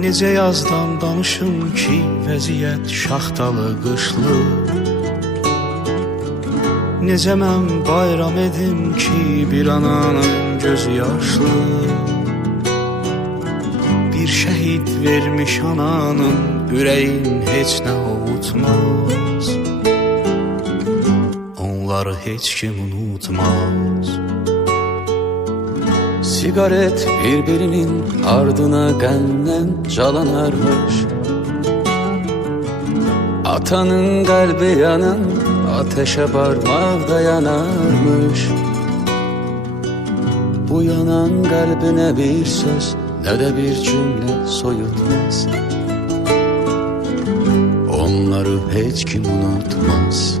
Necə yazdan danışım ki, vəziyyət şaxtalı, qışlı. Necə mən bayram edim ki, bir ananın gözü yaşlı. Bir şəhid vermiş ananın ürəyin heç nə ovutmaz. Onları heç kim unutmaz Sigaret birbirinin ardına qəndən calanarmış Atanın kalbi yanan ateşe parmağda yanarmış. Bu yanan kalbine bir söz ne de bir cümle soyutmaz Onları hiç kim unutmaz.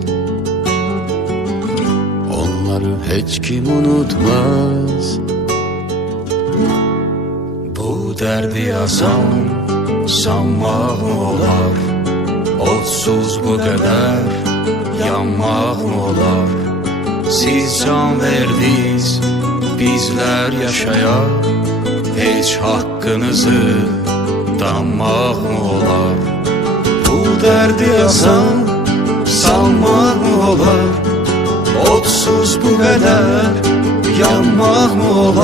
Onları hiç kim unutmaz Bu dərdi yazan sanmaq mı olar. Odsuz bu qədər yanmaq mı olar. Siz can verdiniz bizlər yaşayaq Heç haqqınızı danmaq mı olar. Bu dərdi yazan sanmaq mı olar. Odsuz bu qədər yanmaq mı olar